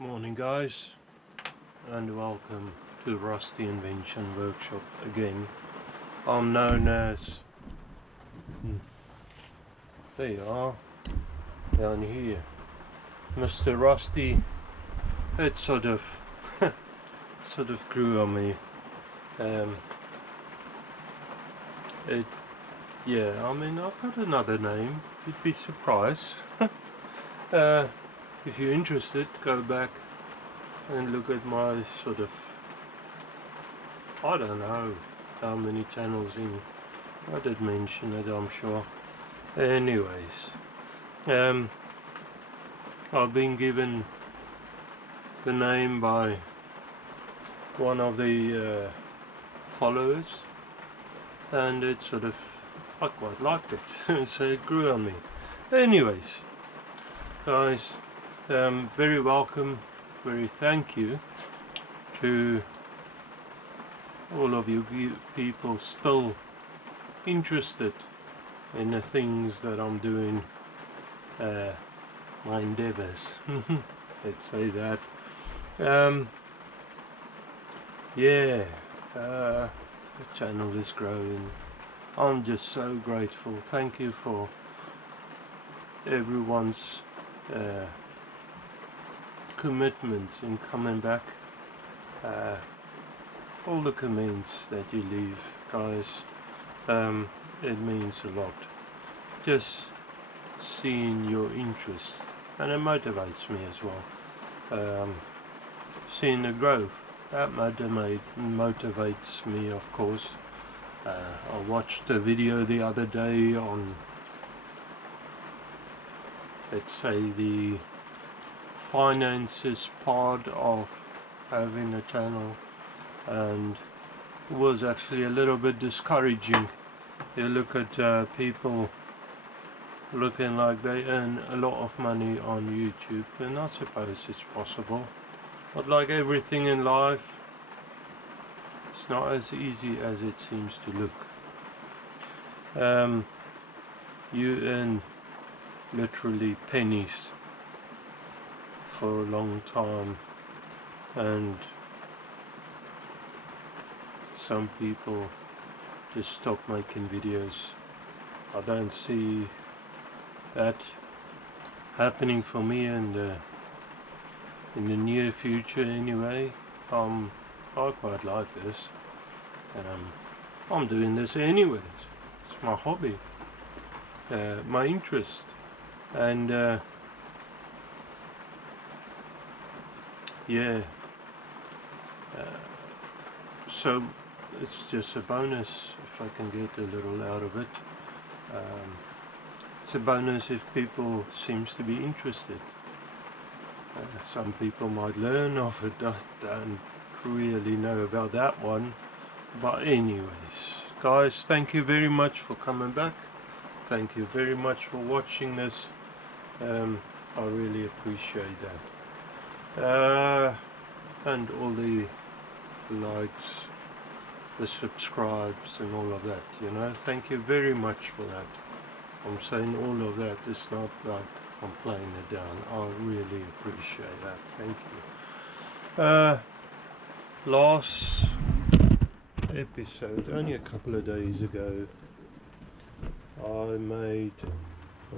Morning guys, and welcome to Rusty Invention Workshop again. I'm known as, there you are, down here, Mr. Rusty. It sort of grew on me. Yeah, I mean, I've got another name, you'd be surprised. If you're interested, go back and look at my I don't know how many channels in. I did mention it, I'm sure. Anyways, I've been given the name by one of the followers, and it I quite liked it, so it grew on me. Anyways, guys, very welcome, very thank you to all of you people still interested in the things that I'm doing, my endeavors. Let's say that. Yeah, the channel is growing. I'm just so grateful. Thank you for everyone's commitment in coming back. All the comments that you leave, guys, it means a lot. Just seeing your interest, and it motivates me as well. Seeing the growth, that motivates me, of course. I watched a video the other day on, let's say, the finances part of having a channel, and it was actually a little bit discouraging. You look at people looking like they earn a lot of money on YouTube, and I suppose it's possible, but like everything in life, it's not as easy as it seems to look. You earn literally pennies for a long time, and some people just stop making videos. I don't see that happening for me in the near future anyway. I quite like this. I'm doing this anyways. It's my hobby, my interest, and yeah. So it's just a bonus if I can get a little out of it. It's a bonus if people seems to be interested. Some people might learn of it. I don't really know about that one, but anyways, guys, thank you very much for coming back. Thank you very much for watching this. I really appreciate that, and all the likes, the subscribes and all of that, you know. Thank you very much for that. I'm saying all of that, it's not like I'm playing it down. I really appreciate that. Thank you. Last episode, only a couple of days ago, I made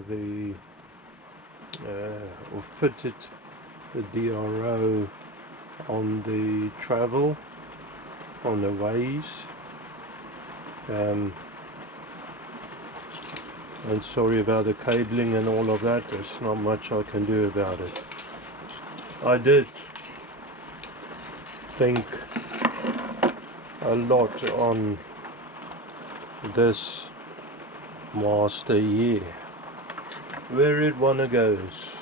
the or fitted the DRO on the travel, on the ways, and sorry about the cabling and all of that. There's not much I can do about it. I did think a lot on this master here, where it wanna goes,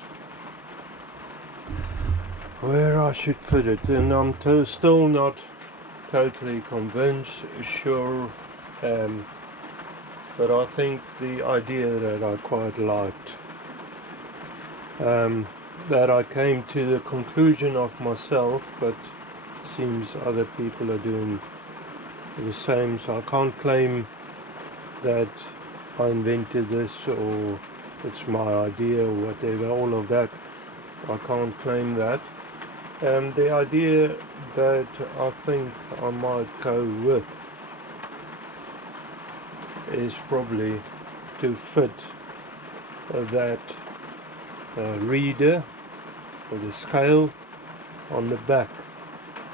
where I should fit it, and I'm still not totally convinced, sure, but I think the idea that I quite liked, that I came to the conclusion of myself, but seems other people are doing the same, so I can't claim that I invented this it's my idea or whatever, all of that. I can't claim that. The idea that I think I might go with is probably to fit that reader or the scale on the back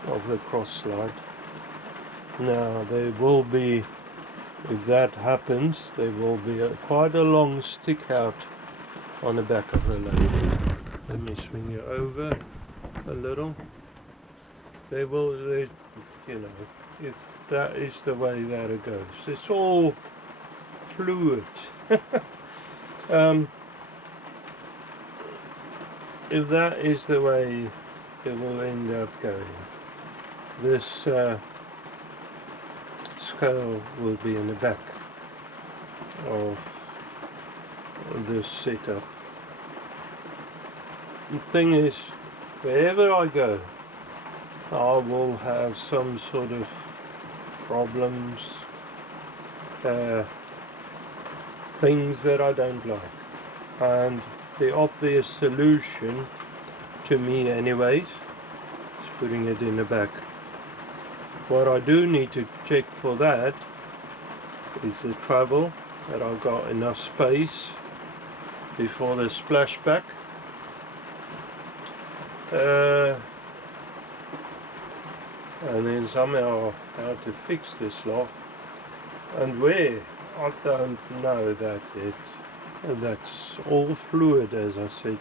of the cross slide. Now there will be, if that happens, there will be quite a long stick out on the back of the lathe. Let me swing it over a little. There will, you know, if that is the way that it goes. It's all fluid. If that is the way it will end up going, this scale will be in the back of this setup. The thing is, wherever I go, I will have some sort of problems, things that I don't like, and the obvious solution to me anyways is putting it in the back. What I do need to check for that is the travel, that I've got enough space before the splashback. And then somehow how to fix this lot, and where, I don't know. That's all fluid, as I said,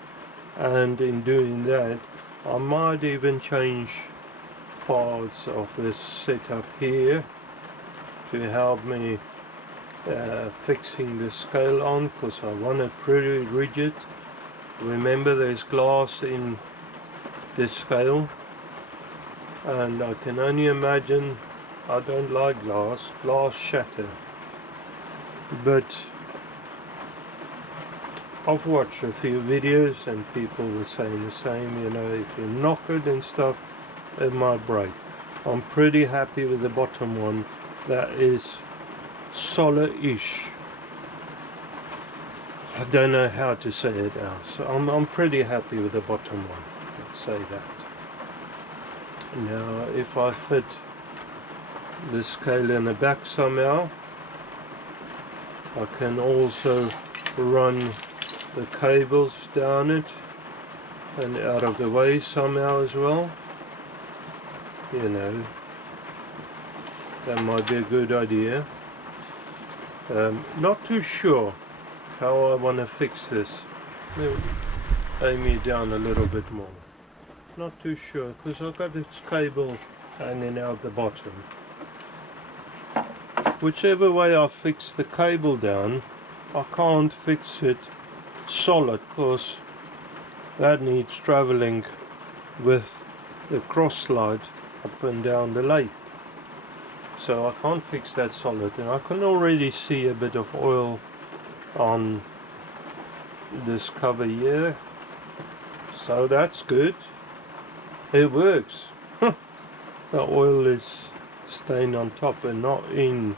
and in doing that I might even change parts of this setup here to help me fixing the scale on, because I want it pretty rigid. Remember, there's glass in this scale, and I can only imagine, I don't like glass shatter, but I've watched a few videos and people were saying the same, you know, if you knock it and stuff, it might break. I'm pretty happy with the bottom one, that is solid-ish. I don't know how to say it else. I'm pretty happy with the bottom one, let's say that. Now if I fit the scale in the back somehow, I can also run the cables down it and out of the way somehow as well. You know, that might be a good idea. Not too sure how I want to fix this. Maybe aim it down a little bit more. Not too sure, because I've got this cable hanging out the bottom. Whichever way I fix the cable down, I can't fix it solid, because that needs traveling with the cross slide up and down the lathe. So I can't fix that solid, and I can already see a bit of oil on this cover here, so that's good. It works. The oil is staying on top and not in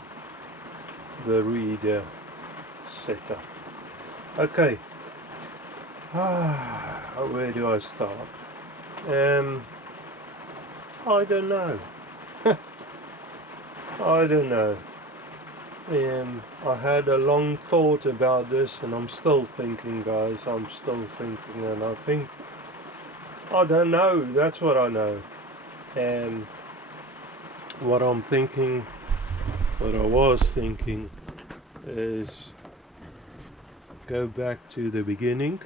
the reader setup. Okay, where do I start? I don't know. I don't know. I had a long thought about this, and I'm still thinking, guys. I'm still thinking, and I think, I don't know. That's what I know. What I'm thinking, what I was thinking, is go back to the beginning,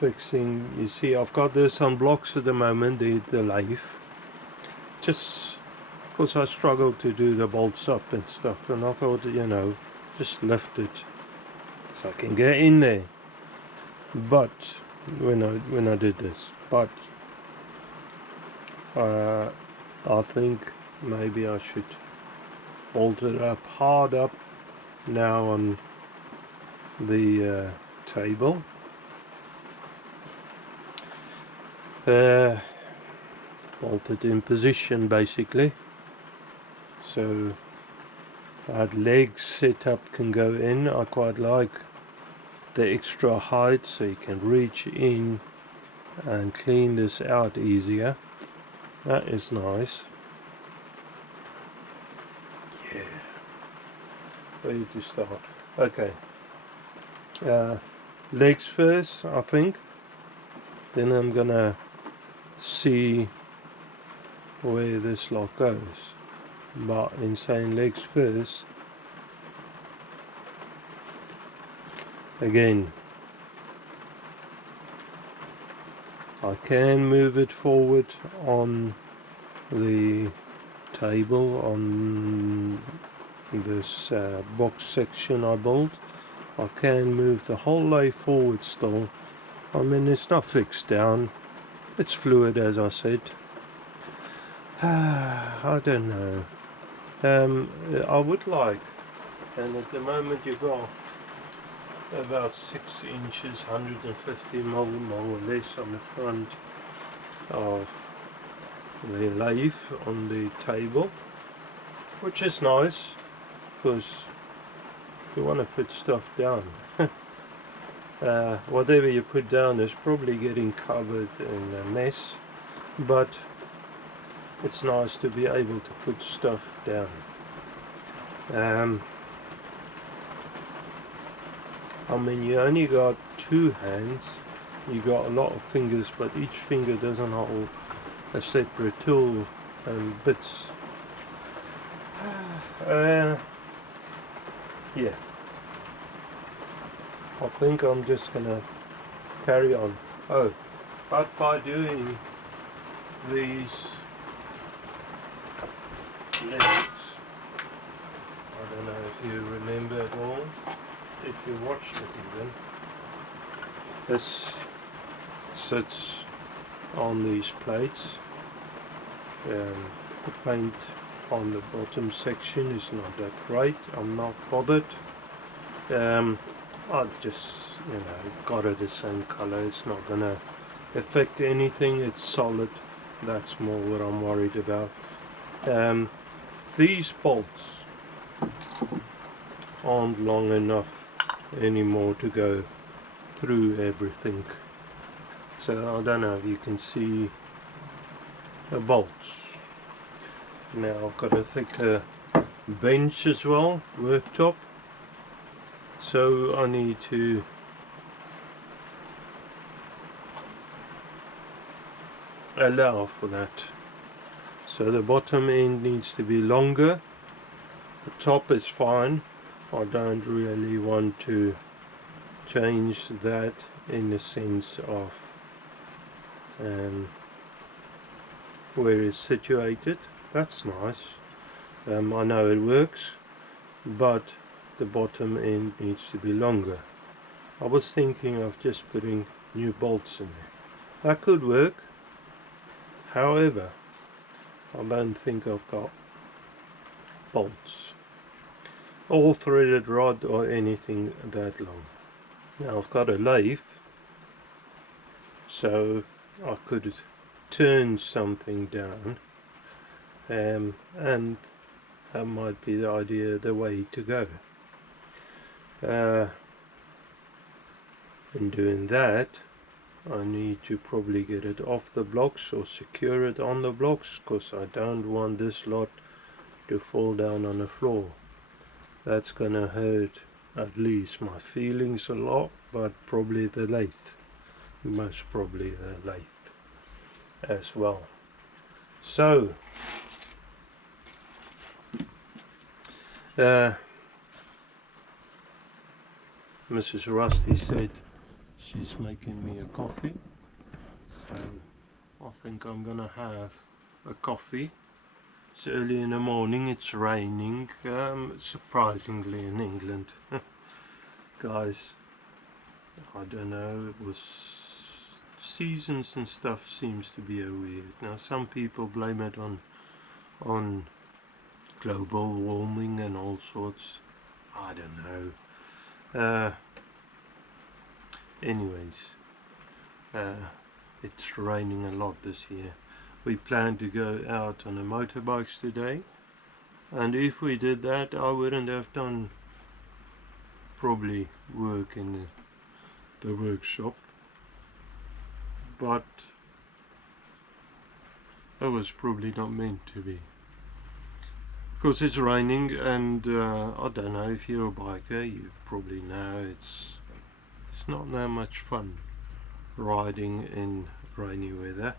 fixing. You see, I've got this on blocks at the moment, the lathe, just because I struggled to do the bolts up and stuff, and I thought, you know, just lift it so I can get in there. But when I did this, but I think maybe I should bolt it up hard up now on the table. Bolt it in position basically, so that leg setup can go in. I quite like the extra height, so you can reach in and clean this out easier. That is nice. Yeah. Where to start? Okay. Legs first, I think. Then I'm gonna see where this lot goes. But in saying legs first, again, I can move it forward on the table on this box section I built. I can move the whole lathe forward still. I mean, it's not fixed down, it's fluid as I said. I don't know. I would like, and at the moment you've got about 6 inches, 150 mil more or less on the front of the lathe on the table, which is nice because you want to put stuff down. Whatever you put down is probably getting covered in a mess, but it's nice to be able to put stuff down. I mean, you only got 2 hands, you got a lot of fingers, but each finger doesn't hold a separate tool and bits. Yeah, I think I'm just gonna carry on. Oh, but by doing these legs, I don't know if you remember at all, if you watched it even, this sits on these plates. The paint on the bottom section is not that great, I'm not bothered. I just, got it the same color, it's not gonna affect anything, it's solid, that's more what I'm worried about. These bolts aren't long enough anymore to go through everything, so I don't know if you can see the bolts. Now I've got a thicker bench as well, worktop, so I need to allow for that. So the bottom end needs to be longer, the top is fine. I don't really want to change that in the sense of where it's situated. That's nice. I know it works, but the bottom end needs to be longer. I was thinking of just putting new bolts in there. That could work. However, I don't think I've got bolts or threaded rod or anything that long. Now I've got a lathe, so I could turn something down, and that might be the way to go. In doing that, I need to probably get it off the blocks or secure it on the blocks, because I don't want this lot to fall down on the floor. That's gonna hurt at least my feelings a lot, but probably the lathe, most probably the lathe as well. So Mrs. Rusty said she's making me a coffee, so I think I'm gonna have a coffee. It's early in the morning, it's raining, surprisingly in England. Guys, I don't know, it was seasons and stuff seems to be a weird. Now some people blame it on global warming and all sorts. I don't know. Anyways, it's raining a lot this year. We plan to go out on the motorbikes today, and if we did that I wouldn't have done probably work in the workshop, but that was probably not meant to be. Because it's raining, and I don't know, if you're a biker, you probably know it's not that much fun riding in rainy weather.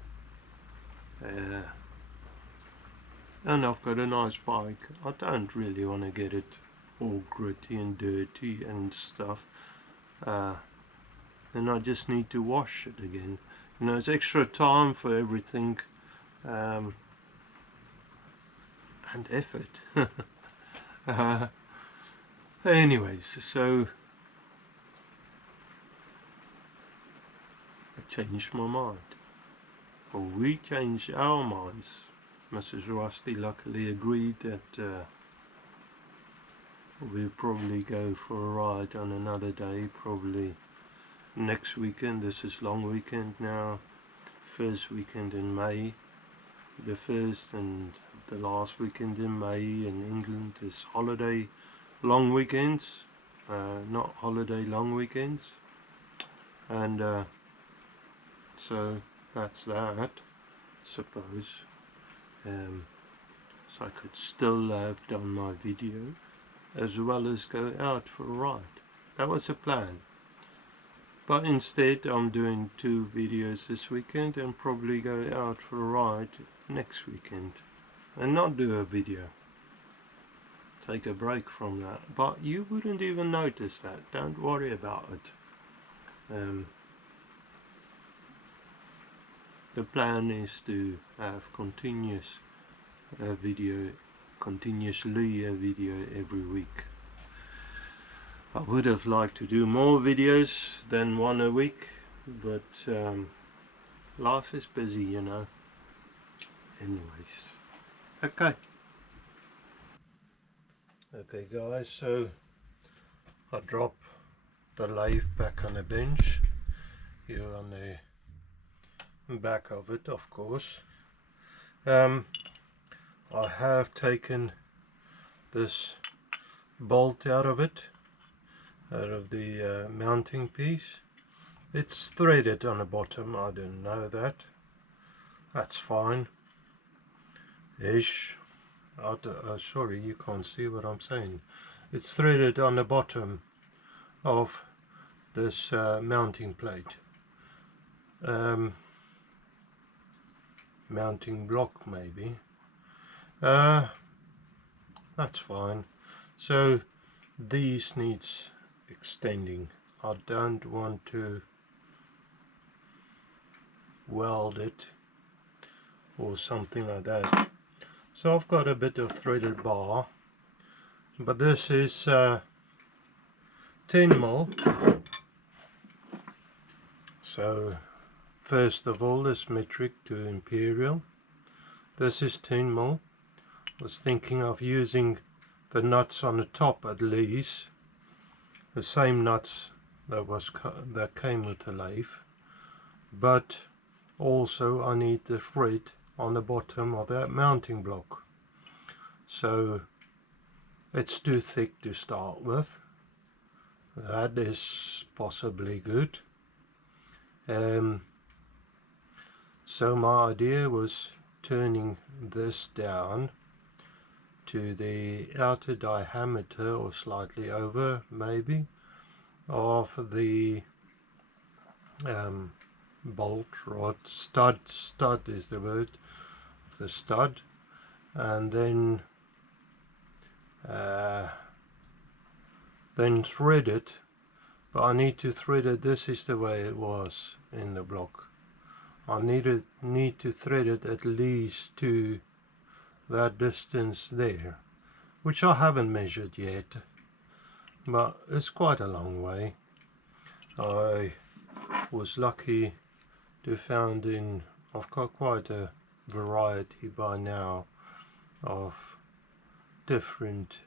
And I've got a nice bike. I don't really want to get it all gritty and dirty and stuff. Then I just need to wash it again. You know, it's extra time for everything, and effort. Anyways, so I changed my mind. Or we changed our minds. Mrs. Rusty luckily agreed that we'll probably go for a ride on another day, probably next weekend. This is long weekend now, first weekend in May. The first and the last weekend in May in England is holiday long weekends, not holiday long weekends, and so that's that, suppose. So I could still have done my video as well as go out for a ride. That was the plan. But instead I'm doing 2 videos this weekend and probably go out for a ride next weekend and not do a video. Take a break from that. But you wouldn't even notice that. Don't worry about it. The plan is to have continuously a video every week. I would have liked to do more videos than 1 a week, but life is busy, you know. Anyways, okay guys, so I drop the lathe back on the bench here on the back of it, of course. I have taken this bolt out of the mounting piece. It's threaded on the bottom, I didn't know that. That's fine ish. Sorry, you can't see what I'm saying. It's threaded on the bottom of this mounting plate, mounting block maybe. That's fine. So these needs extending. I don't want to weld it or something like that. So I've got a bit of threaded bar, but this is 10mm. So first of all, this metric to imperial. This is 10mm. I was thinking of using the nuts on the top at least, the same nuts that came with the lathe, but also I need the thread on the bottom of that mounting block. So it's too thick to start with. That is possibly good. So my idea was turning this down to the outer diameter, or slightly over maybe, of the bolt rod, stud is the word, of the stud, and then thread it. But I need to thread it. This is the way it was in the block. I need to thread it at least to that distance there, which I haven't measured yet, but it's quite a long way. I was lucky to found I've got quite a variety by now of different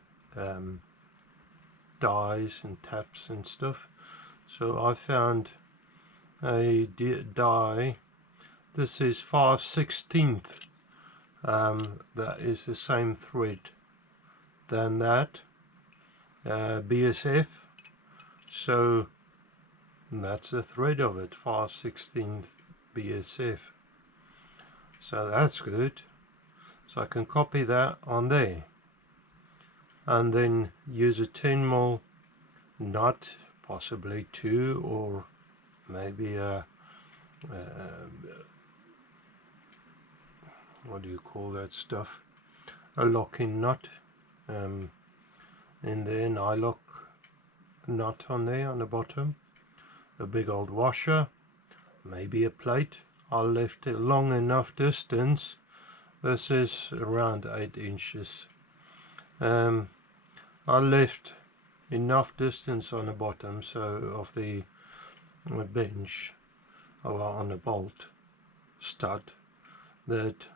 dies and taps and stuff. So I found a die. This is 5/16. That is the same thread than that BSF. So that's the thread of it, 5/16 BSF. So that's good. So I can copy that on there and then use a 10mm nut, possibly 2, or maybe a what do you call that stuff, a locking nut in there, an eye lock nut on there on the bottom, a big old washer, maybe a plate. I left a long enough distance. This is around 8 inches. I left enough distance on the bottom so of the bench or on the bolt stud that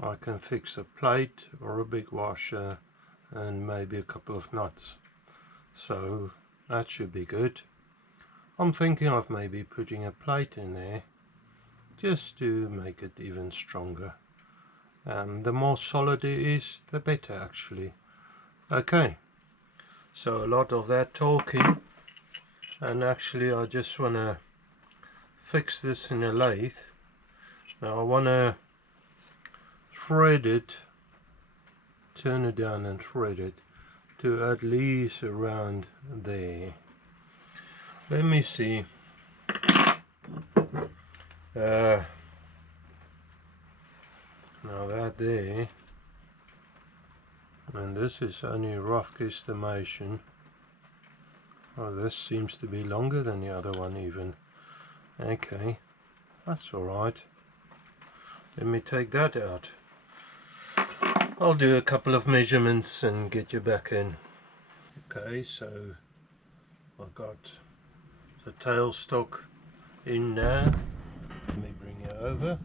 I can fix a plate or a big washer and maybe a couple of nuts. So that should be good. I'm thinking of maybe putting a plate in there just to make it even stronger. The more solid it is, the better actually. Okay, so a lot of that talking, and actually I just want to fix this in a lathe. Now I want to thread it, turn it down and thread it to at least around there. Let me see. Now that there, and this is only a rough guesstimation. Oh, this seems to be longer than the other one even. Okay, that's alright. Let me take that out. I'll do a couple of measurements and get you back in. Okay, so I've got the tailstock in now. Let me bring it over.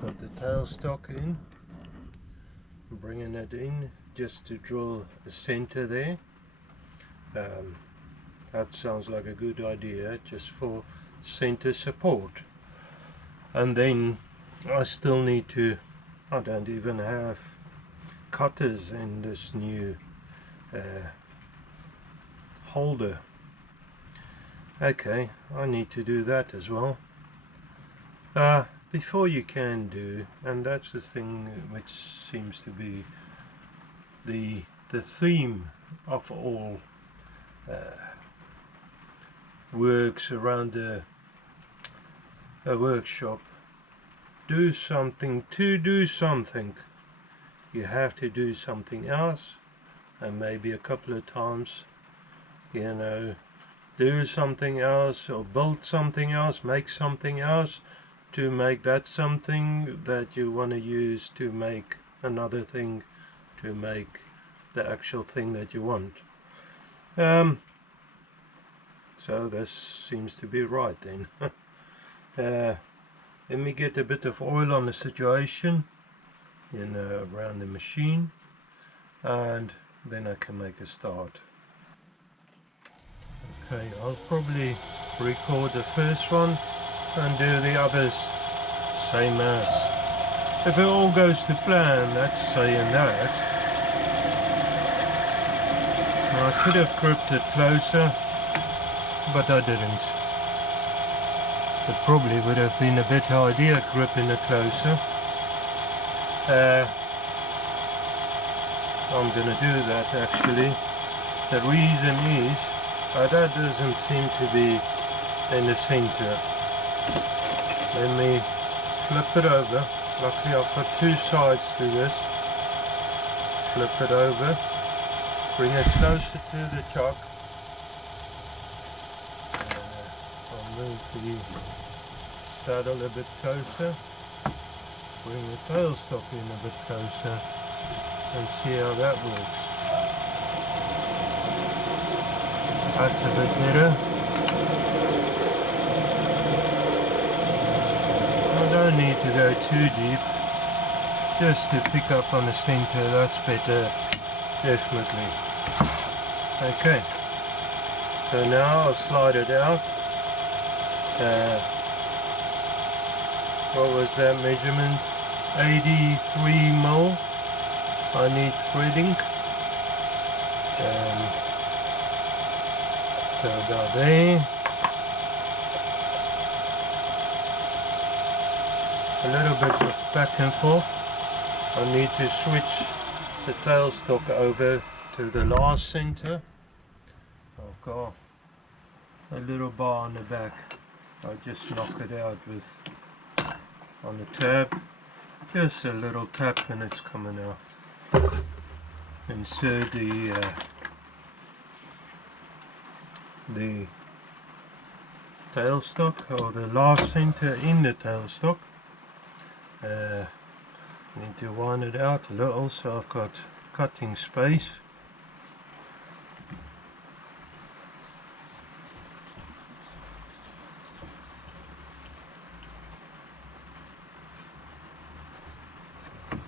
Got the tailstock in. I'm bringing it in just to drill the center there. That sounds like a good idea, just for center support. And then I still need to, I don't even have cutters in this new holder. Okay, I need to do that as well. Before you can do, and that's the thing which seems to be the theme of all works around a workshop. Do something to do something. You have to do something else, and maybe a couple of times, you know, do something else or build something else, make something else to make that something that you want to use to make another thing, to make the actual thing that you want. So this seems to be right then. Let me get a bit of oil on the situation around the machine, and then I can make a start. Okay, I'll probably record the first one and do the others same as. If it all goes to plan, that's saying that. I could have gripped it closer, but I didn't. It probably would have been a better idea gripping it closer. I'm gonna do that actually. The reason is that doesn't seem to be in the center. Let me flip it over. Luckily I've got two sides to this. Flip it over. Bring it closer to the chuck. I'll move the saddle a bit closer. Bring the tailstock in a bit closer and see how that works. That's a bit better. I don't need to go too deep, just to pick up on the center. That's better, definitely. Okay, so now I'll slide it out. What was that measurement? 83mm. I need threading. So about there. a little bit of back and forth. I need to switch the tailstock over to the last center. I've got a little bar on the back. I just knock it out with on the tab. Just a little tap and it's coming out. Insert the tailstock or the last center in the tailstock. Need to wind it out a little so I've got cutting space.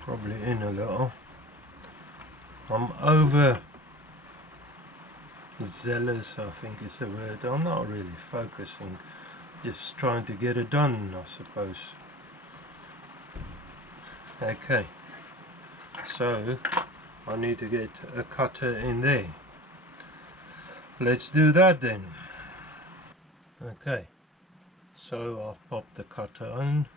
Probably in a little. I'm over zealous, I think is the word. I'm not really focusing, just trying to get it done, I suppose. Okay, so I need to get a cutter in there. Let's do that then. Okay, so I've popped the cutter on,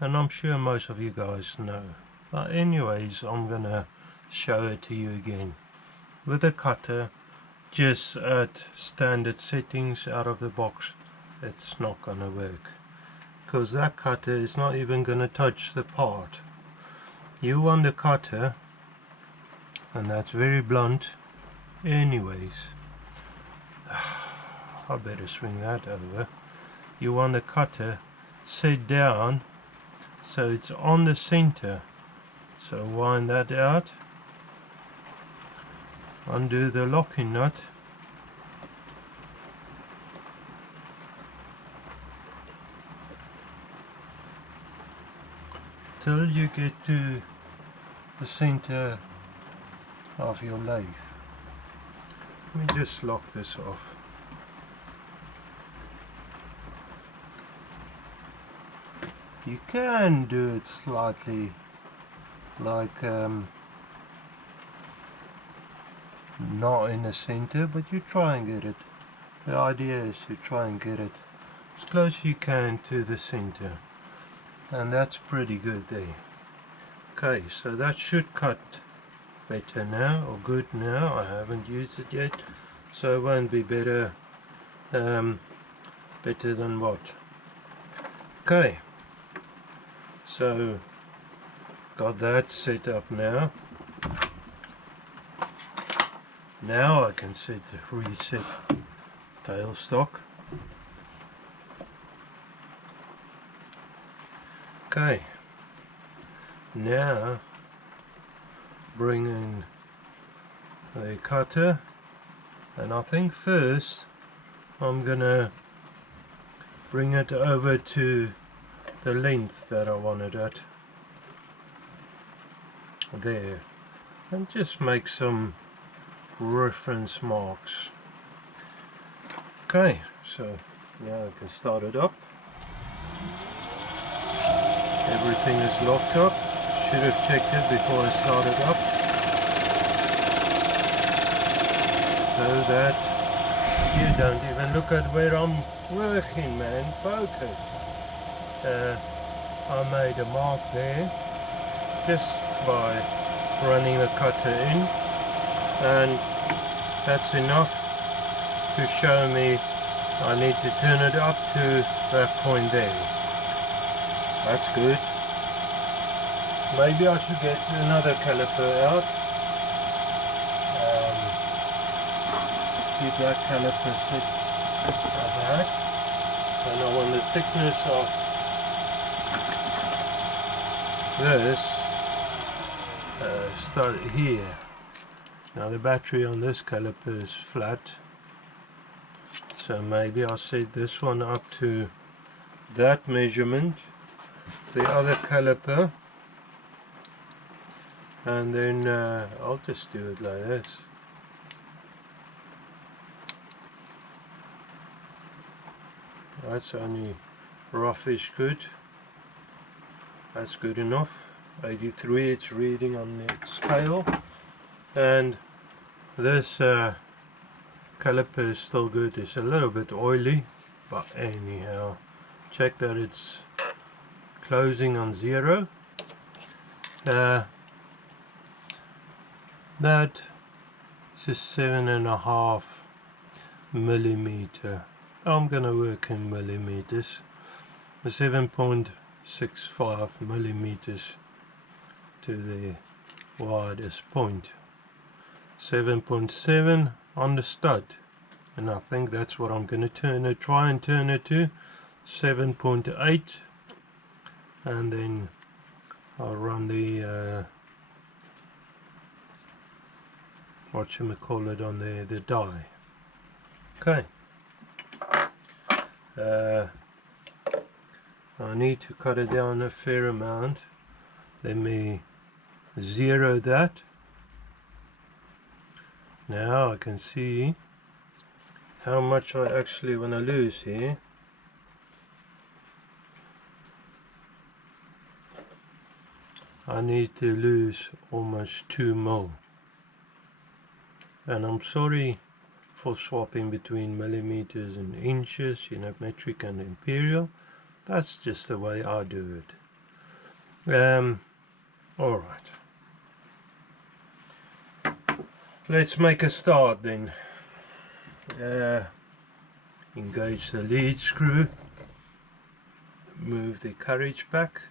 and I'm sure most of you guys know. But anyways, I'm gonna show it to you again. With a cutter, just at standard settings out of the box, it's not gonna work. Because that cutter is not even gonna touch the part. You want the cutter, and that's very blunt. Anyways, I better swing that over. You want the cutter set down so it's on the center. So wind that out, undo the locking nut, till you get to the center of your lathe. Let me just lock this off. You can do it slightly like not in the center, but you try and get it. The idea is to try and get it as close as you can to the center, and that's pretty good there. Okay, so that should cut better now, or good now. I haven't used it yet, so it won't be better better than what. Okay, so got that set up now. Now I can reset tailstock. Okay, now bring in the cutter, and I think first I'm gonna bring it over to the length that I want it at. There, and just make some reference marks. Okay, so now I can start it up. Everything is locked up. Should have checked it before I started up, so that you don't even look at where I'm working, man. Focus. I made a mark there just by running the cutter in, and that's enough to show me I need to turn it up to that point there. That's good. Maybe I should get another caliper out. Keep that caliper set like that, and I want the thickness of this start here. Now the battery on this caliper is flat, so maybe I'll set this one up to that measurement, the other caliper, and then I'll just do it like this. That's only roughish good. That's good enough. 83 it's reading on the scale, and this caliper is still good. It's a little bit oily, but anyhow, check that it's closing on 0. That is 7.5 millimeter. I'm gonna work in millimeters. 7.65 millimeters to the widest point. 7.7 on the stud, and I think that's what I'm going to try and turn it to 7.8, and then I'll run the whatchamacallit on there, the die. Okay. I need to cut it down a fair amount. Let me 0 that. Now I can see how much I actually want to lose here. I need to lose almost 2 mil. And I'm sorry for swapping between millimeters and inches, you know, metric and imperial. That's just the way I do it. Alright. Let's make a start then. Engage the lead screw, move the carriage back,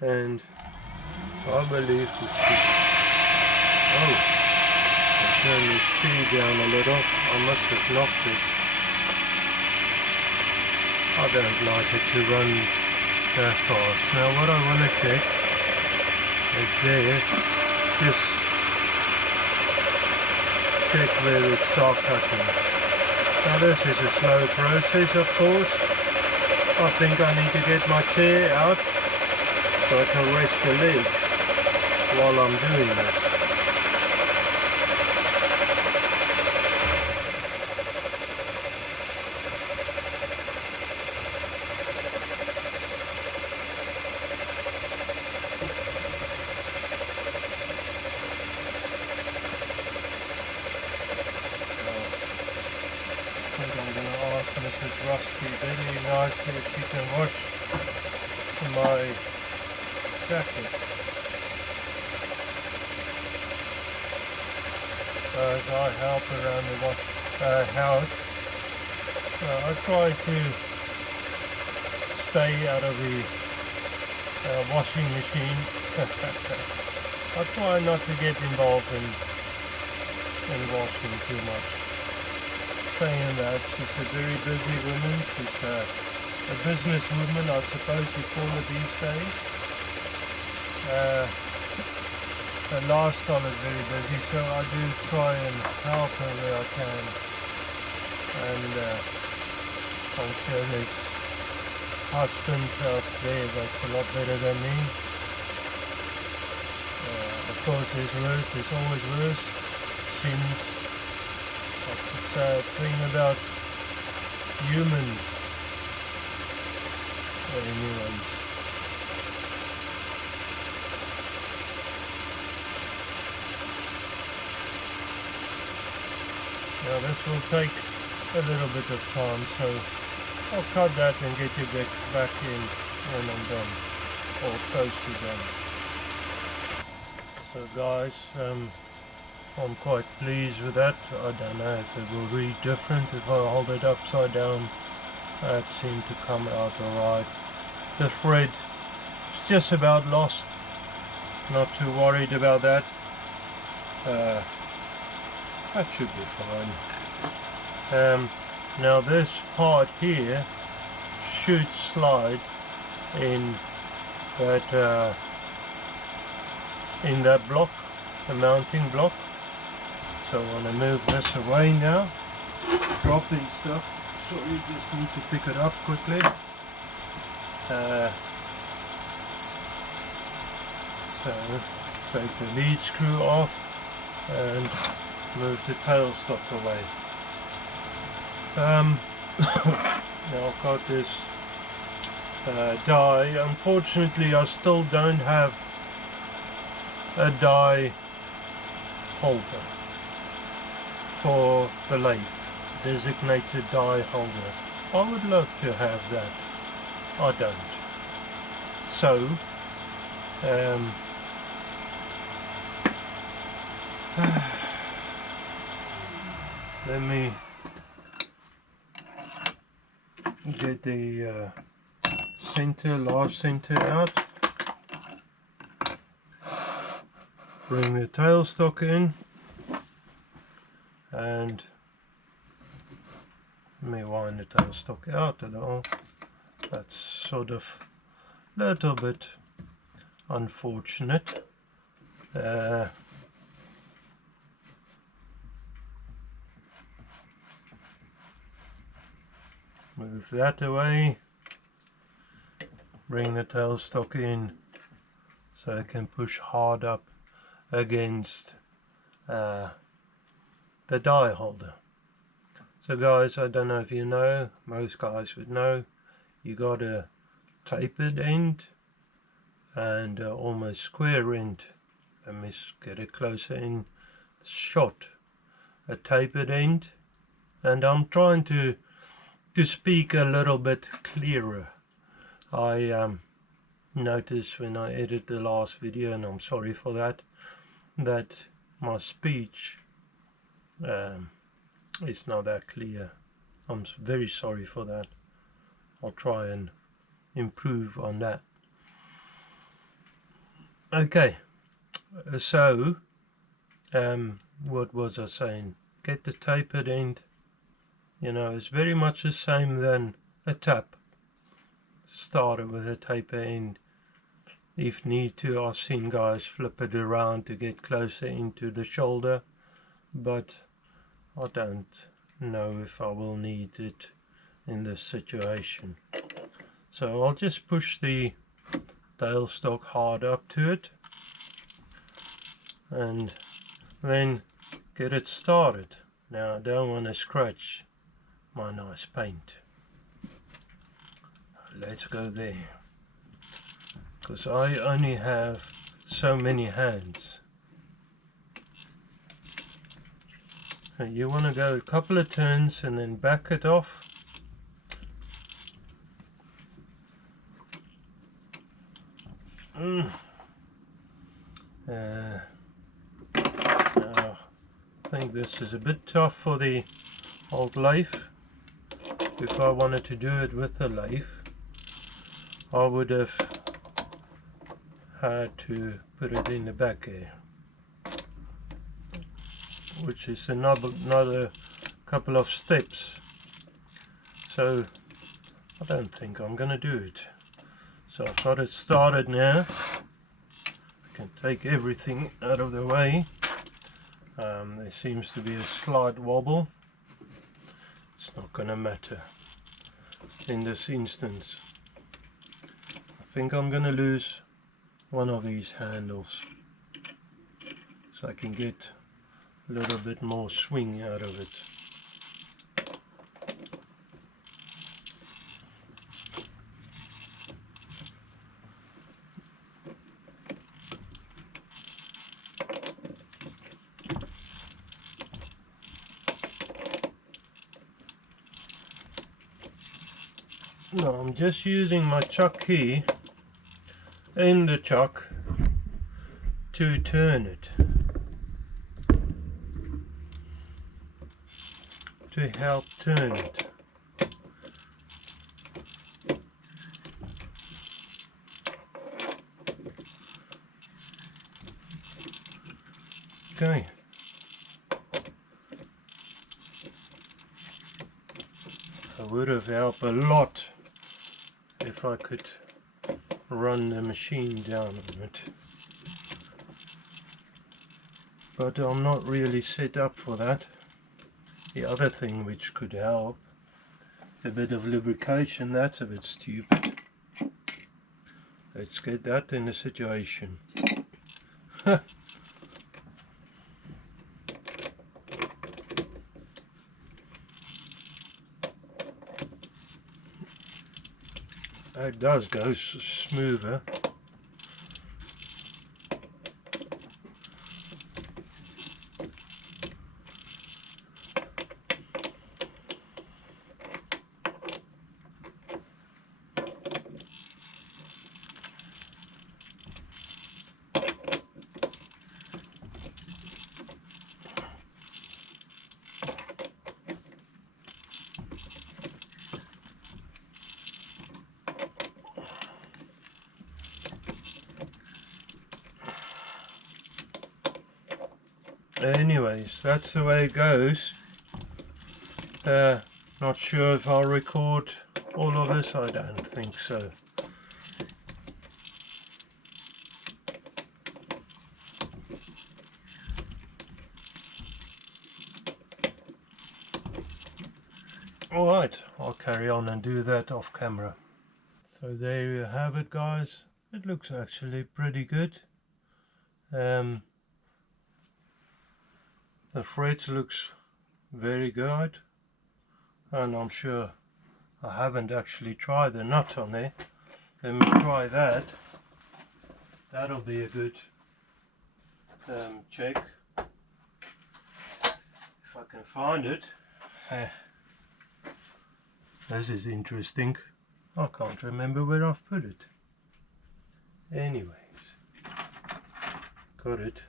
and I believe this is... Oh, I turned the speed down a little. I must have knocked it. I don't like it to run that fast. Now what I want to check is there, just check where it starts cutting. Now this is a slow process, of course. I think I need to get my chair out so I can rest the legs while I'm doing this. Mrs. Rusty very nicely if she can watch my jacket. As I help around the house, I try to stay out of the washing machine. I try not to get involved in washing too much. Saying that, she's a very busy woman. She's a business woman, I suppose you call her these days. Her lifestyle is very busy, so I do try and help her where I can. And I'm sure there's husbands out there that's a lot better than me. Of course there's worse, there's always worse. Sins. That's the sad thing about humans. Anyways. Now this will take a little bit of time, so I'll cut that and get you back in when I'm done, or close to done. So guys, I'm quite pleased with that. I don't know if it will read different if I hold it upside down. That seemed to come out alright. The thread is just about lost. Not too worried about that. That should be fine. Now this part here should slide in that block, the mounting block. So I want to move this away now. Dropping stuff, so you just need to pick it up quickly. So take the lead screw off and move the tailstock away. Now I've got this die. Unfortunately I still don't have a die holder for the lathe, designated die holder. I would love to have that. I don't. So let me get the live center out, bring the tailstock in, and let me wind the tailstock out a little. That's sort of a little bit unfortunate. Move that away, bring the tailstock in so I can push hard up against the die holder. So guys, I don't know if you know, most guys would know, you got a tapered end and almost square end. Let me get it closer in shot. A tapered end, and I'm trying to speak a little bit clearer. I noticed when I edited the last video, and I'm sorry for that, that my speech is not that clear. I'm very sorry for that. I'll try and improve on that. Okay, so what was I saying? Get the tapered end. You know, it's very much the same than a tap. Started with a taper end. If need to, I've seen guys flip it around to get closer into the shoulder, but I don't know if I will need it in this situation. So I'll just push the tailstock hard up to it and then get it started. Now I don't want to scratch my nice paint. Let's go there, because I only have so many hands. And you want to go a couple of turns and then back it off. Now, I think this is a bit tough for the old lathe. If I wanted to do it with the lathe, I would have had to put it in the back here, which is another couple of steps. So I don't think I'm gonna do it. So I've got it started now. I can take everything out of the way. There seems to be a slight wobble. It's not gonna matter in this instance. I think I'm gonna lose one of these handles so I can get a little bit more swing out of it. Now I'm just using my chuck key in the chuck to turn it, to help turn it. Okay. It would have helped a lot if I could run the machine down on it. But I'm not really set up for that. The other thing which could help is a bit of lubrication. That's a bit stupid. Let's get that in the situation. It does go smoother. anyways, that's the way it goes. Not sure if I'll record all of this. I don't think so. Alright, I'll carry on and do that off camera. So there you have it, guys. It looks actually pretty good. The threads looks very good, and I'm sure I haven't actually tried the nut on there. Let me try that. That'll be a good check if I can find it. This is interesting. I can't remember where I've put it. Anyways, got it.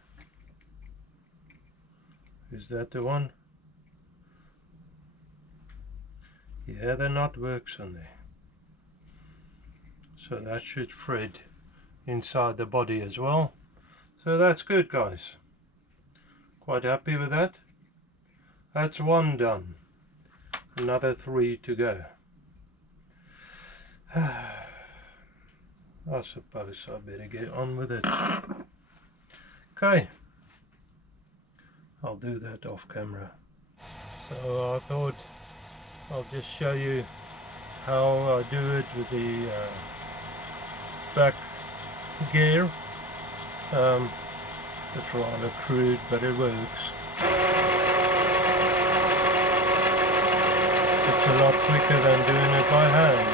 Is that the one? Yeah, the nut works on there. So that should thread inside the body as well. So that's good, guys. Quite happy with that. That's one done. Another 3 to go. I suppose I better get on with it. Okay. I'll do that off camera. So I thought I'll just show you how I do it with the back gear. It's rather crude, but it works. It's a lot quicker than doing it by hand.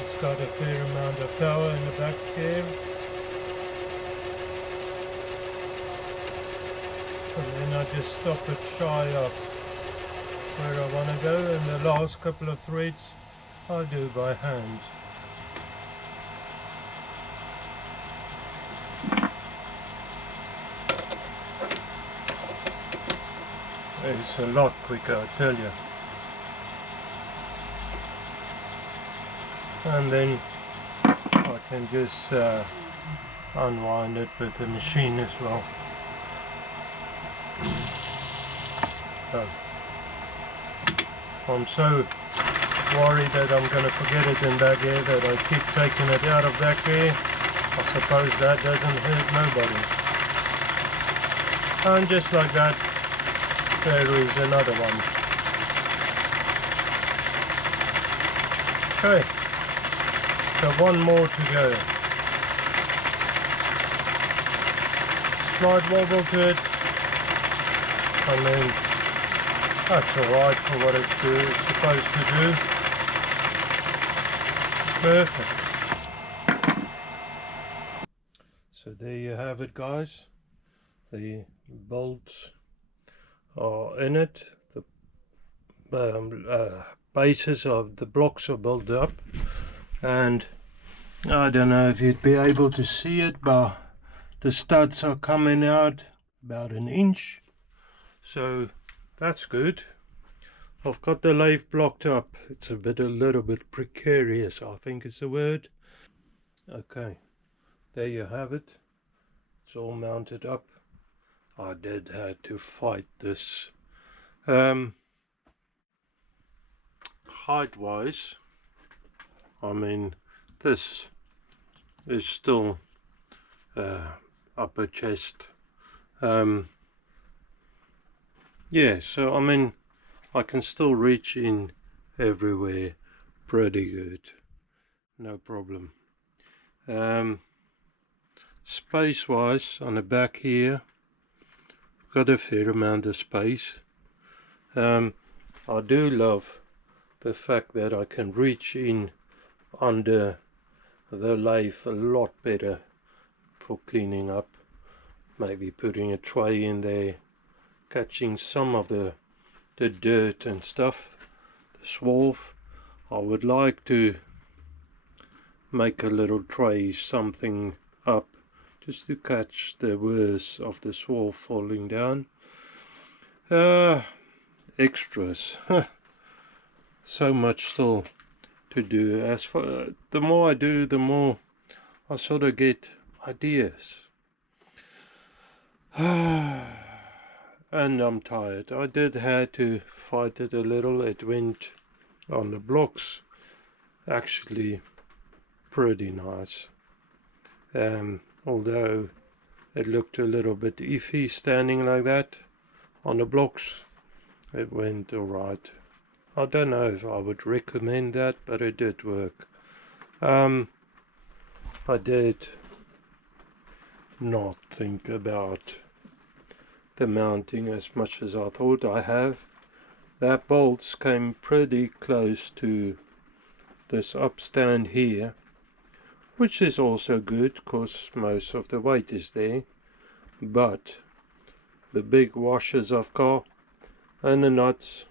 It's got a fair amount of power in the back gear. And then I just stop it shy of where I want to go, and the last couple of threads I do by hand. It's a lot quicker, I tell you. And then I can just unwind it with the machine as well. So I'm so worried that I'm going to forget it in back here that I keep taking it out of back here. I suppose that doesn't hurt nobody. And just like that, there is another one. Okay, so one more to go. Slight wobble to it. I mean, that's alright for what it's supposed to do. Perfect. So there you have it, guys. The bolts are in it. The bases of the blocks are built up, and I don't know if you'd be able to see it, but the studs are coming out about 1 inch. So that's good. I've got the lathe blocked up. It's a little bit precarious, I think is the word. Okay, there you have it. It's all mounted up. I did have to fight this. Height wise, I mean, this is still upper chest. Yeah, so I mean, I can still reach in everywhere pretty good, no problem. Space wise, on the back here, got a fair amount of space. I do love the fact that I can reach in under the lathe a lot better for cleaning up, maybe putting a tray in there, catching some of the dirt and stuff, the swarf. I would like to make a little tray, something up, just to catch the worst of the swarf falling down. Extras. So much still to do. As for the more I do, the more I sort of get ideas. And I'm tired. I did have to fight it a little. It went on the blocks actually pretty nice. Although it looked a little bit iffy standing like that on the blocks, it went alright. I don't know if I would recommend that, but it did work. I did not think about the mounting as much as I thought I have. That bolts came pretty close to this upstand here, which is also good because most of the weight is there, but the big washers I've got and the nuts,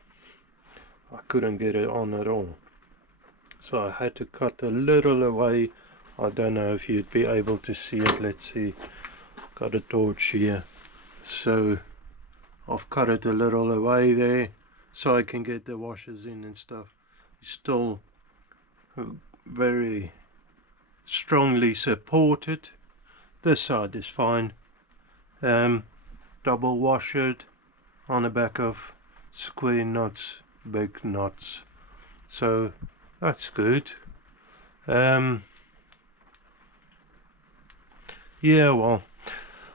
I couldn't get it on at all, so I had to cut a little away. I don't know if you'd be able to see it. Let's see, got a torch here, so I've cut it a little away there so I can get the washers in and stuff. It's still very strongly supported. This side is fine. Double washered on the back of square nuts, big nuts, so that's good. Yeah, well,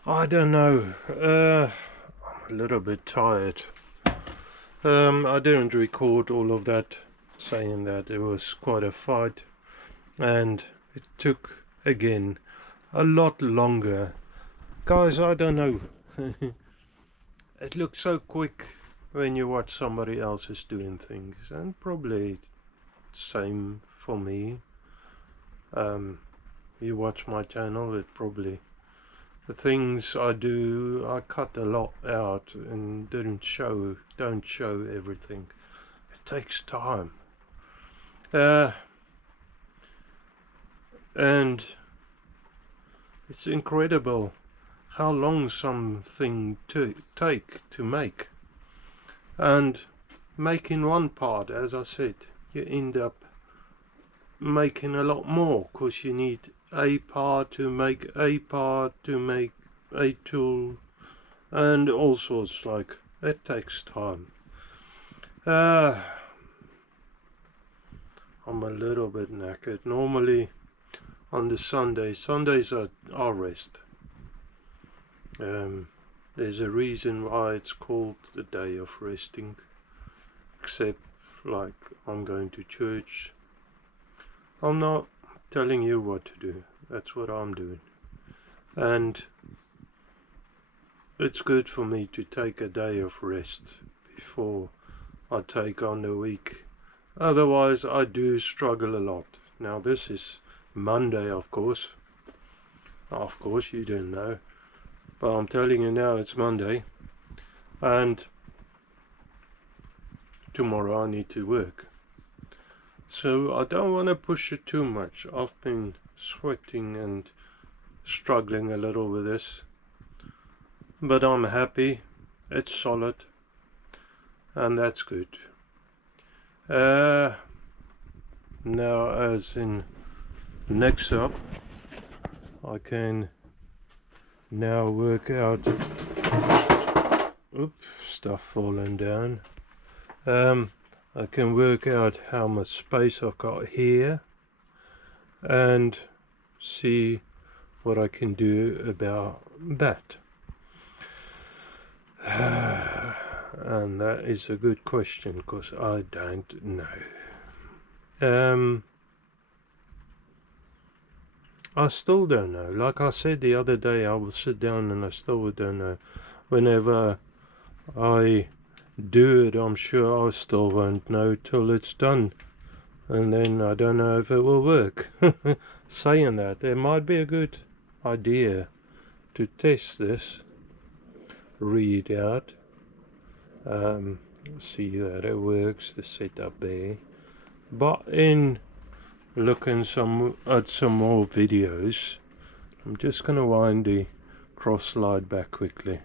I don't know. I'm a little bit tired. I didn't record all of that, saying that it was quite a fight, and it took again a lot longer. Guys, I don't know. It looks so quick when you watch somebody else is doing things, and probably same for me. You watch my channel, it probably, the things I do, I cut a lot out and don't show everything. It takes time. And it's incredible how long something take to make. And making one part, as I said, you end up making a lot more, because you need a part to make a part to make a tool and all sorts. Like, it takes time. I'm a little bit knackered. Normally on the Sundays I rest. There's a reason why it's called the day of resting, except like I'm going to church. I'm not telling you what to do, that's what I'm doing, and it's good for me to take a day of rest before I take on the week. Otherwise I do struggle a lot. Now this is Monday, of course you didn't know, but I'm telling you now, it's Monday, and tomorrow I need to work. So I don't want to push it too much. I've been sweating and struggling a little with this, but I'm happy. It's solid, and that's good. Now, as in next up, I can now work out. Oops, stuff falling down. I can work out how much space I've got here and see what I can do about that. And that is a good question, because I don't know. I still don't know. Like I said the other day, I will sit down and I still don't know. Whenever I do it, I'm sure I still won't know till it's done, and then I don't know if it will work. Saying that, there might be a good idea to test this, read out, see that it works, the setup there. But in looking at some more videos, I'm just going to wind the cross slide back quickly.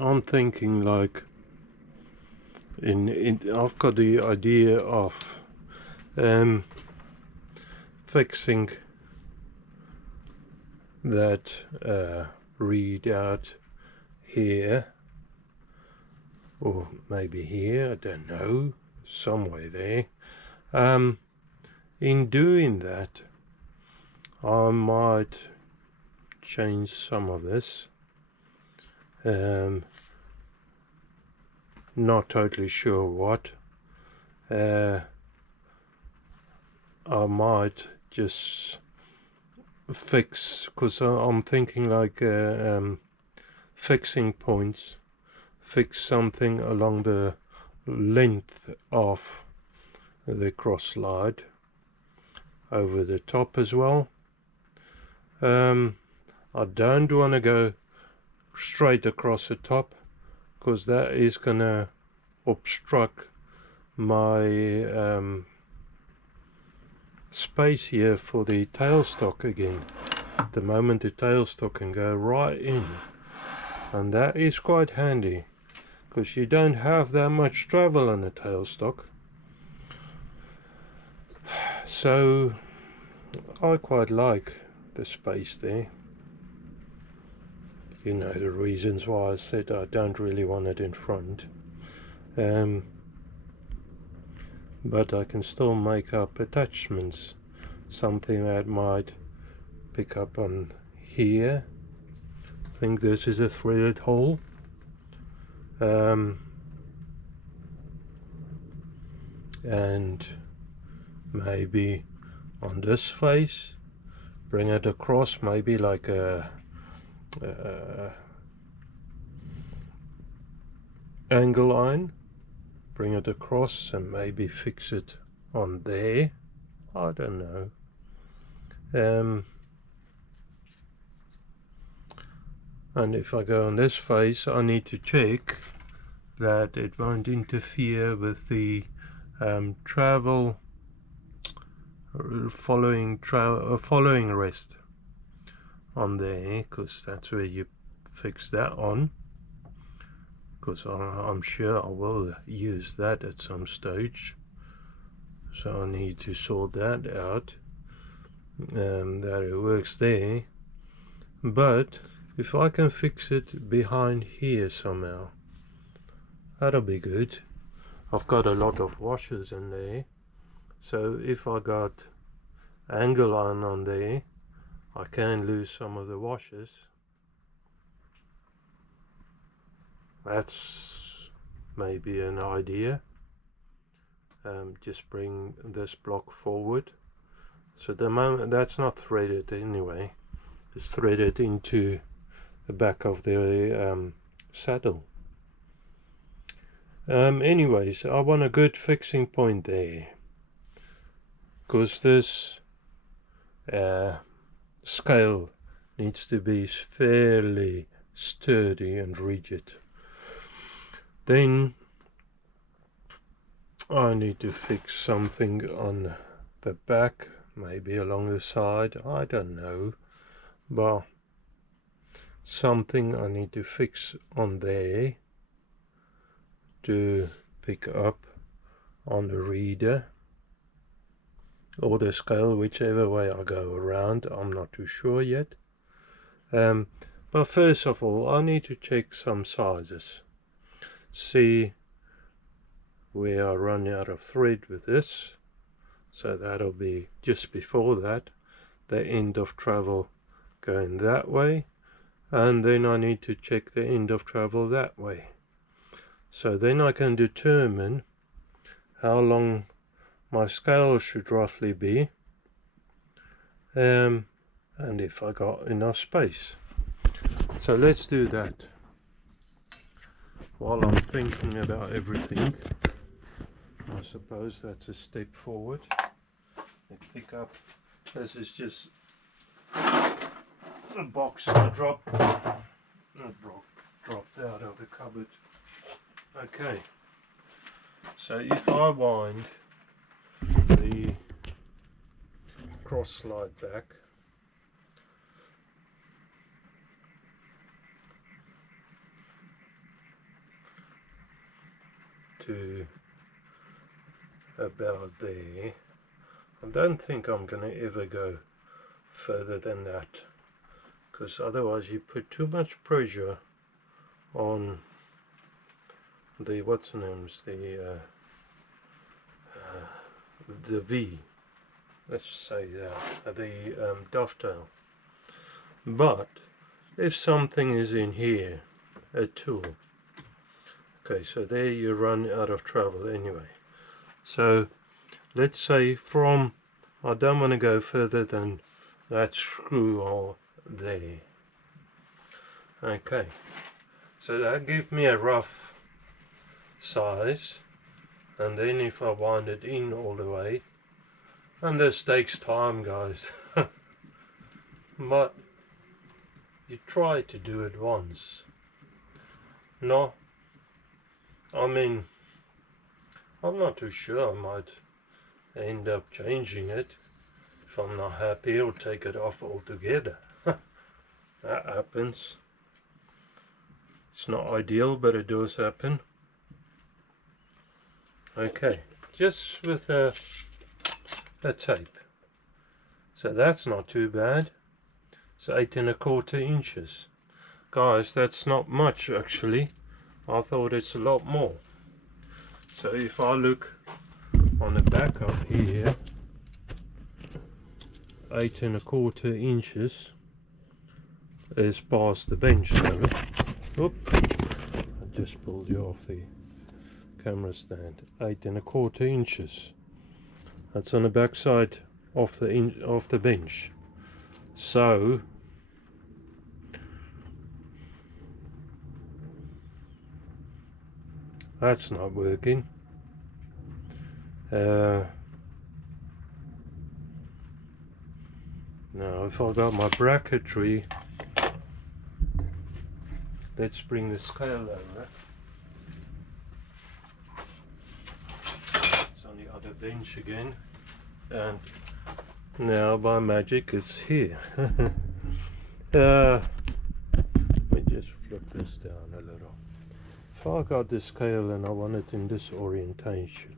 I'm thinking, like, I've got the idea of fixing that readout here, or maybe here, I don't know, somewhere there. In doing that, I might change some of this. Not totally sure what. I might just fix, because I'm thinking like fixing points, fix something along the length of the cross slide over the top as well. I don't want to go straight across the top, because that is gonna obstruct my space here for the tailstock again. At the moment the tailstock can go right in, and that is quite handy, because you don't have that much travel on a tailstock. So I quite like the space there. You know the reasons why I said I don't really want it in front. But I can still make up attachments, something that might pick up on here. I think this is a threaded hole. And maybe on this face, bring it across, maybe like a angle line, bring it across and maybe fix it on there. I don't know. And if I go on this face, I need to check that it won't interfere with the travel following rest on there, because that's where you fix that on, because I'm sure I will use that at some stage. So I need to sort that out, that it works there. But if I can fix it behind here somehow, that'll be good. I've got a lot of washers in there, so if I got angle line on there, I can lose some of the washers. That's maybe an idea. Just bring this block forward. So the moment that's not threaded anyway, it's threaded into the back of the saddle. Anyways, I want a good fixing point there, because this scale needs to be fairly sturdy and rigid. Then I need to fix something on the back, maybe along the side, I don't know, but something I need to fix on there to pick up on the reader or the scale, whichever way I go around. I'm not too sure yet. But first of all, I need to check some sizes, see where I run out of thread with this. So that'll be just before that, the end of travel going that way, and then I need to check the end of travel that way. So then I can determine how long my scale should roughly be, and if I got enough space. So let's do that. While I'm thinking about everything, I suppose that's a step forward. Let's pick up, this is just a box I dropped out of the cupboard. Okay, so if I wind the cross slide back, to about there. I don't think I'm going to ever go further than that, because otherwise you put too much pressure on the the V, let's say that, the dovetail. But if something is in here, a tool, okay, so there you run out of travel anyway. So let's say from, I don't want to go further than that screw or there. Okay, so that gives me a rough size, and then if I wind it in all the way, and this takes time, guys, but you try to do it once. No, I mean, I'm not too sure, I might end up changing it. If I'm not happy, I'll take it off altogether. That happens. It's not ideal, but it does happen. Okay, just with a tape. So that's not too bad. It's 8 1/4 inches. Guys, that's not much actually. I thought it's a lot more. So if I look on the back of here, 8 1/4 inches is past the bench though. Oop, I just pulled you off the camera stand. 8 1/4 inches. That's on the back side of the bench. So that's not working. Now if I got my bracketry, let's bring the scale over. It's on the other bench again, and now by magic it's here. Let me just flip this down a little. If I got the scale and I want it in this orientation,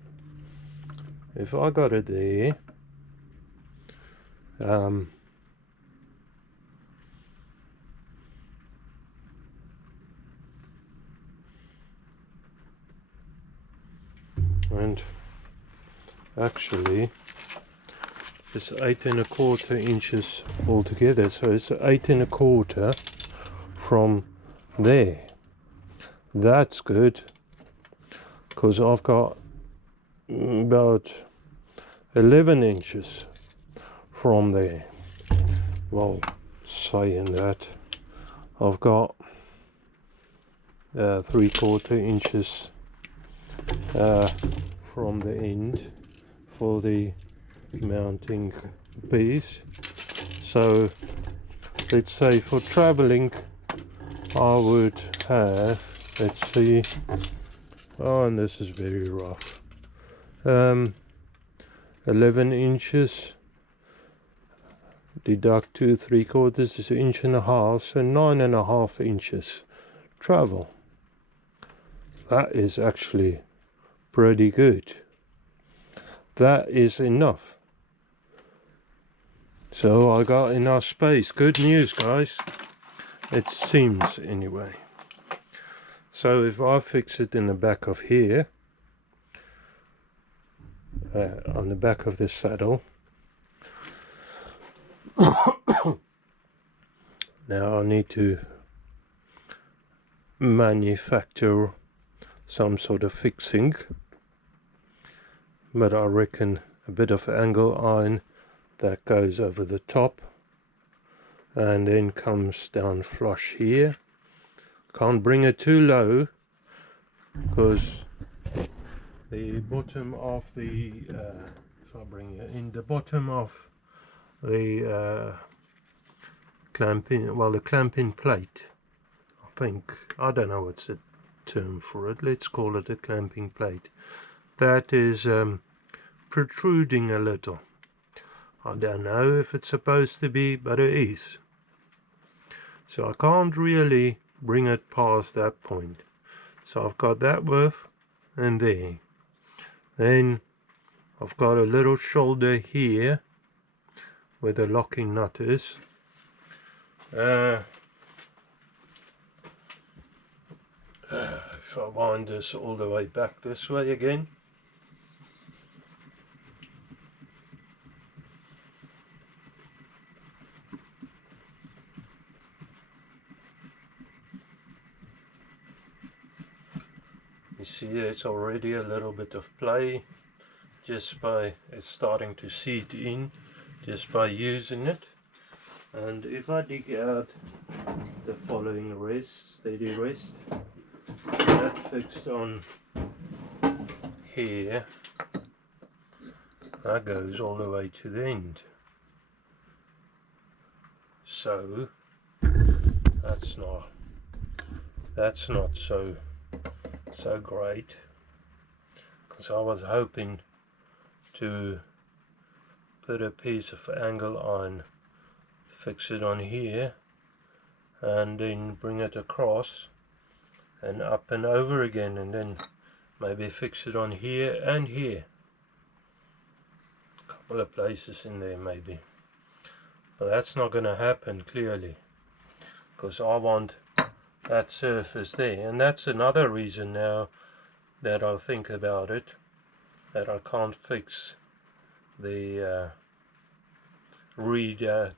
if I got it there, and actually it's 8 1/4 inches altogether, so it's 8 1/4 from there. That's good, because I've got about 11 inches from there. Well, saying that, I've got 3/4 inches from the end for the mounting piece. So let's say for traveling I would have, let's see, oh, and this is very rough, 11 inches, deduct 2 3/4 is 1.5 inches, so 9.5 inches travel. That is actually pretty good. That is enough. So I got enough space. Good news, guys. It seems anyway. So if I fix it in the back of here, on the back of this saddle, now I need to manufacture some sort of fixing, but I reckon a bit of angle iron that goes over the top and then comes down flush here. Can't bring it too low, because the bottom of the if I bring it in, the bottom of the clamping, well, the clamping plate, I think, I don't know what's the term for it, let's call it a clamping plate, that is protruding a little. I don't know if it's supposed to be, but it is. So I can't really bring it past that point. So I've got that width and there. Then I've got a little shoulder here where the locking nut is. If I wind this all the way back this way again, you see it's already a little bit of play just by it's starting to seat in just by using it. And if I dig out the following rest, steady rest, that fixed on here, that goes all the way to the end. So that's not so great, because I was hoping to put a piece of angle iron, fix it on here, and then bring it across and up and over again, and then maybe fix it on here and here, a couple of places in there maybe. But that's not going to happen clearly, because I want that surface there. And that's another reason now that I think about it, that I can't fix the readout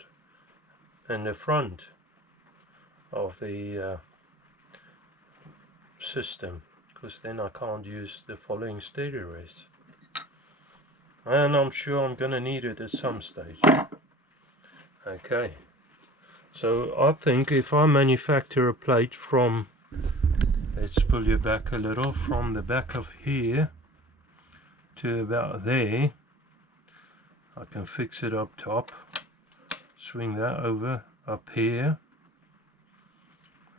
in the front of the system, because then I can't use the following steady rest, and I'm sure I'm going to need it at some stage. Okay, so I think if I manufacture a plate from, let's pull you back a little, from the back of here to about there, I can fix it up top, swing that over up here,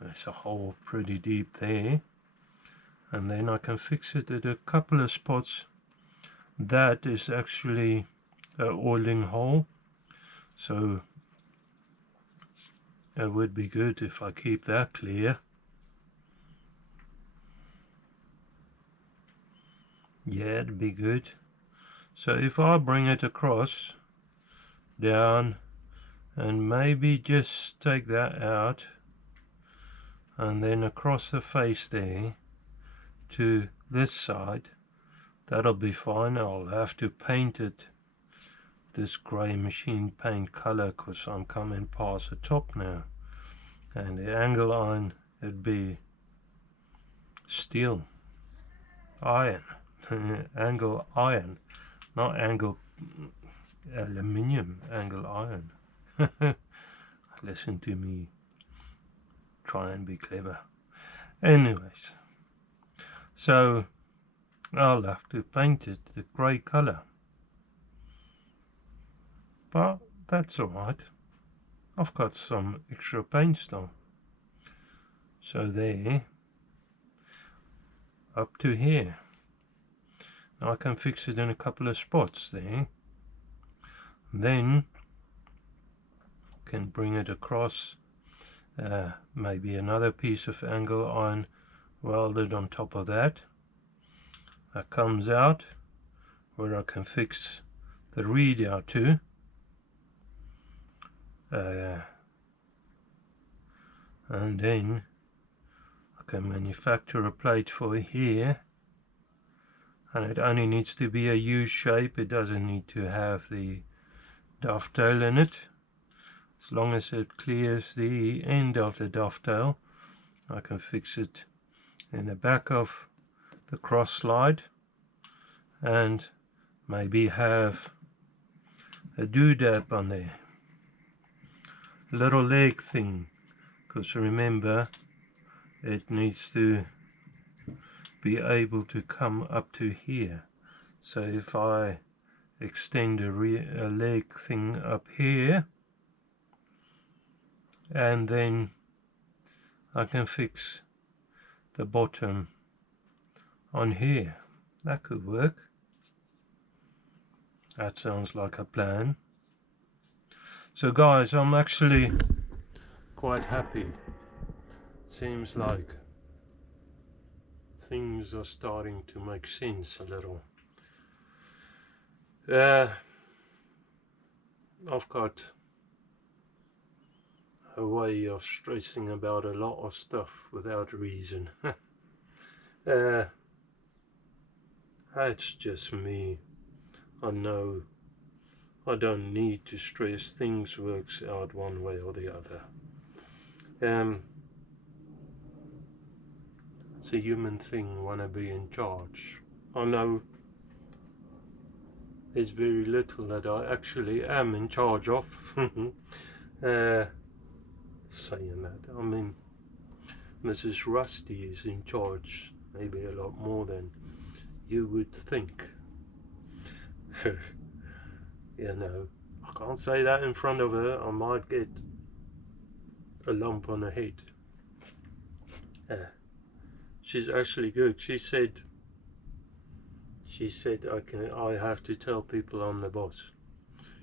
there's a hole pretty deep there, and then I can fix it at a couple of spots. That is actually an oiling hole, so it would be good if I keep that clear. Yeah, it'd be good. So if I bring it across, down, and maybe just take that out, and then across the face there to this side, that'll be fine. I'll have to paint it this grey machine paint color, because I'm coming past the top now, and the angle iron, it'd be steel iron. Angle iron, not angle aluminium, angle iron. Listen to me try and be clever. Anyways, so I'll have to paint it the grey colour, but that's alright. I've got some extra paint still. So there, up to here. Now I can fix it in a couple of spots there. Then I can bring it across, maybe another piece of angle iron welded on top of that. That comes out where I can fix the readout to. And then I can manufacture a plate for here, and it only needs to be a U shape. It doesn't need to have the dovetail in it. As long as it clears the end of the dovetail, I can fix it in the back of the cross slide, and maybe have a doodad on there, little leg thing, because remember it needs to be able to come up to here. So if I extend a leg thing up here, and then I can fix the bottom on here, that could work. That sounds like a plan. So guys, I'm actually quite happy. Seems like things are starting to make sense a little. I've got a way of stressing about a lot of stuff without reason. That's just me. I know I don't need to stress, things works out one way or the other. It's a human thing, wanna be in charge. I know there's very little that I actually am in charge of. Saying that, I mean, Mrs. Rusty is in charge, maybe a lot more than you would think. You know, I can't say that in front of her, I might get a lump on her head. She's actually good. She said I have to tell people I'm the boss.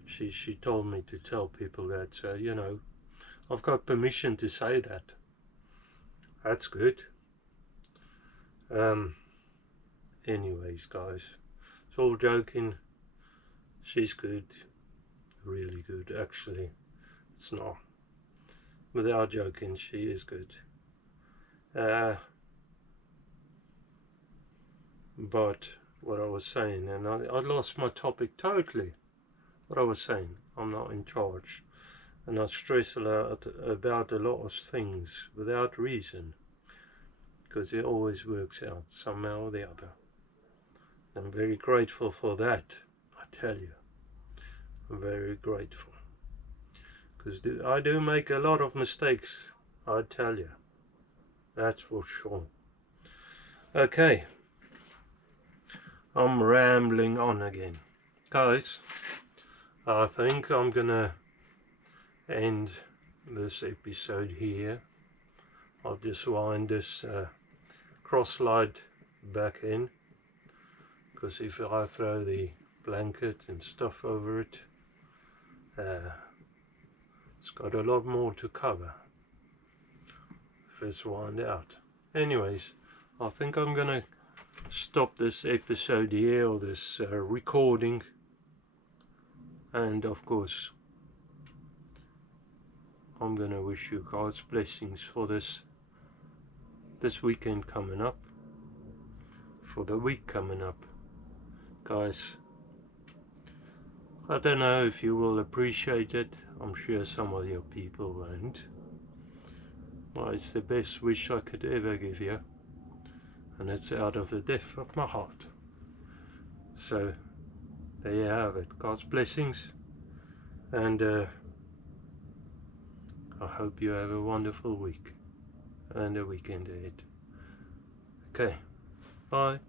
She told me to tell people that, so you know, I've got permission to say that. That's good. Anyways, guys, it's all joking. She's good, really good. Actually, it's not. Without joking, she is good. But what I was saying, and I lost my topic totally. What I was saying, I'm not in charge, and I stress a lot about a lot of things without reason, because it always works out somehow or the other. I'm very grateful for that, I tell you. I'm very grateful, because I do make a lot of mistakes, I tell you. That's for sure. Okay, I'm rambling on again. Guys, I think I'm gonna end this episode here. I'll just wind this cross slide back in, because if I throw the blanket and stuff over it, it's got a lot more to cover if it's wound out. Anyways, I think I'm gonna stop this episode here, or this recording, and of course I'm gonna wish you God's blessings for this weekend coming up, for the week coming up. Guys, I don't know if you will appreciate it. I'm sure some of your people won't. Well, it's the best wish I could ever give you, and it's out of the depth of my heart. So there you have it. God's blessings, and I hope you have a wonderful week and a weekend ahead. Okay, bye.